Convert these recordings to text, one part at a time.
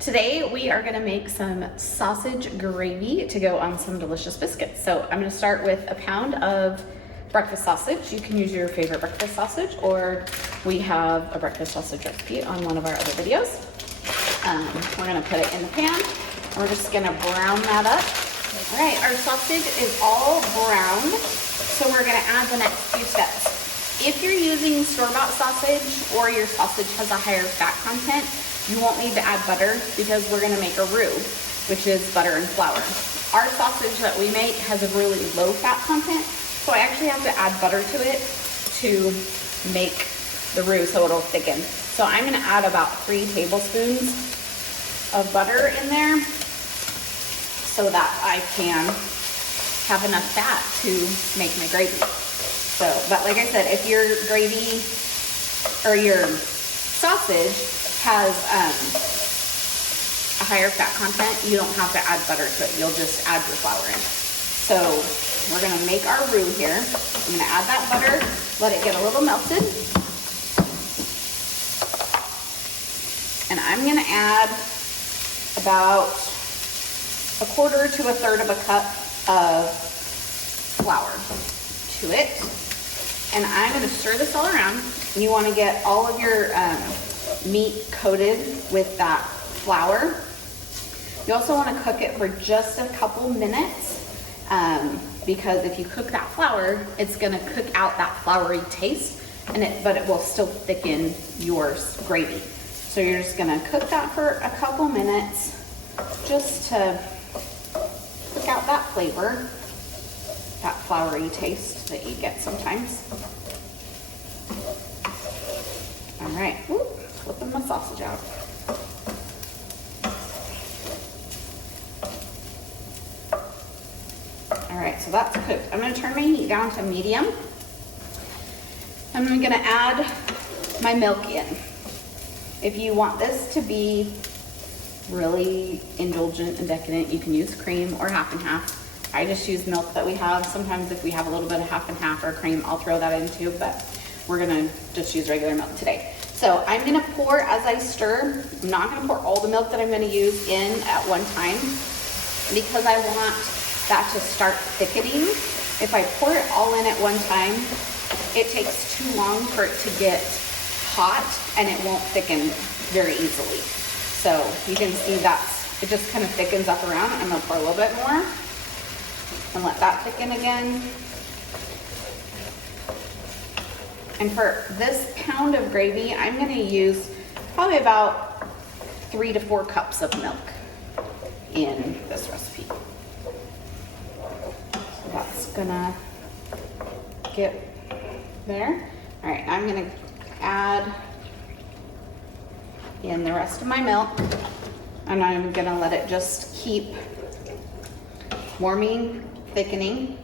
Today we are gonna make some sausage gravy to go on some delicious biscuits. So I'm gonna start with a pound of breakfast sausage. You can use your favorite breakfast sausage, or we have a breakfast sausage recipe on one of our other videos. We're gonna put it in the pan. We're just gonna brown that up. All right, our sausage is all browned, so we're gonna add the next few steps. If you're using store-bought sausage or your sausage has a higher fat content, you won't need to add butter because we're gonna make a roux, which is butter and flour. Our sausage that we make has a really low fat content, so I actually have to add butter to it to make the roux so it'll thicken. So I'm gonna add about 3 tablespoons of butter in there so that I can have enough fat to make my gravy. So, but like I said, if your gravy or your sausage has a higher fat content, you don't have to add butter to it. You'll just add your flour in. So we're gonna make our roux here. I'm gonna add that butter, let it get a little melted. And I'm gonna add about 1/4 to 1/3 of a cup of flour to it. And I'm gonna stir this all around. You wanna get all of your meat coated with that flour. You also want to cook it for just a couple minutes because if you cook that flour, it's going to cook out that floury taste, but it will still thicken your gravy. So you're just going to cook that for a couple minutes just to cook out that flavor, that floury taste that you get sometimes. All right. Ooh. Flipping my sausage out. All right, so that's cooked. I'm gonna turn my heat down to medium. I'm gonna add my milk in. If you want this to be really indulgent and decadent, you can use cream or half and half. I just use milk that we have. Sometimes if we have a little bit of half and half or cream, I'll throw that in too, but we're gonna just use regular milk today. So I'm gonna pour as I stir. I'm not gonna pour all the milk that I'm gonna use in at one time because I want that to start thickening. If I pour it all in at one time, it takes too long for it to get hot and it won't thicken very easily. So you can see it just kind of thickens up around. I'm gonna pour a little bit more and let that thicken again. And for this pound of gravy, I'm gonna use probably about 3 to 4 cups of milk in this recipe. So that's gonna get there. All right, I'm gonna add in the rest of my milk, and I'm gonna let it just keep warming, thickening.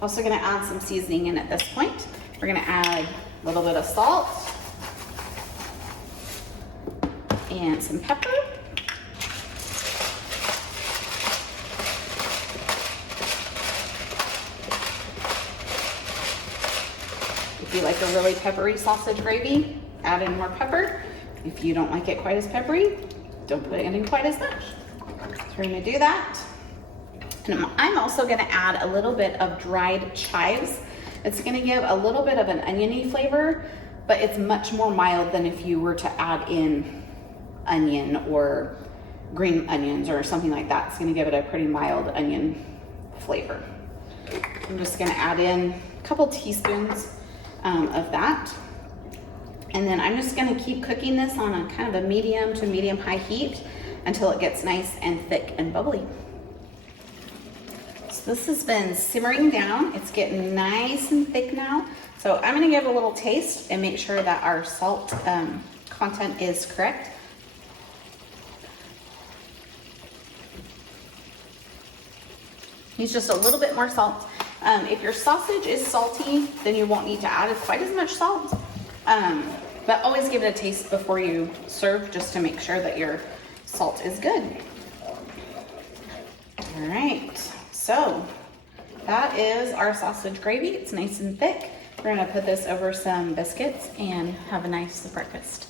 Also gonna add some seasoning in at this point. We're gonna add a little bit of salt and some pepper. If you like a really peppery sausage gravy, add in more pepper. If you don't like it quite as peppery, don't put it in quite as much. So we're gonna do that. And I'm also gonna add a little bit of dried chives. It's gonna give a little bit of an oniony flavor, but it's much more mild than if you were to add in onion or green onions or something like that. It's gonna give it a pretty mild onion flavor. I'm just gonna add in a couple teaspoons of that. And then I'm just gonna keep cooking this on a kind of a medium to medium high heat until it gets nice and thick and bubbly. This has been simmering down. It's getting nice and thick now. So I'm gonna give a little taste and make sure that our salt content is correct. Use just a little bit more salt. If your sausage is salty, then you won't need to add quite as much salt. But always give it a taste before you serve just to make sure that your salt is good. All right. So that is our sausage gravy. It's nice and thick. We're gonna put this over some biscuits and have a nice breakfast.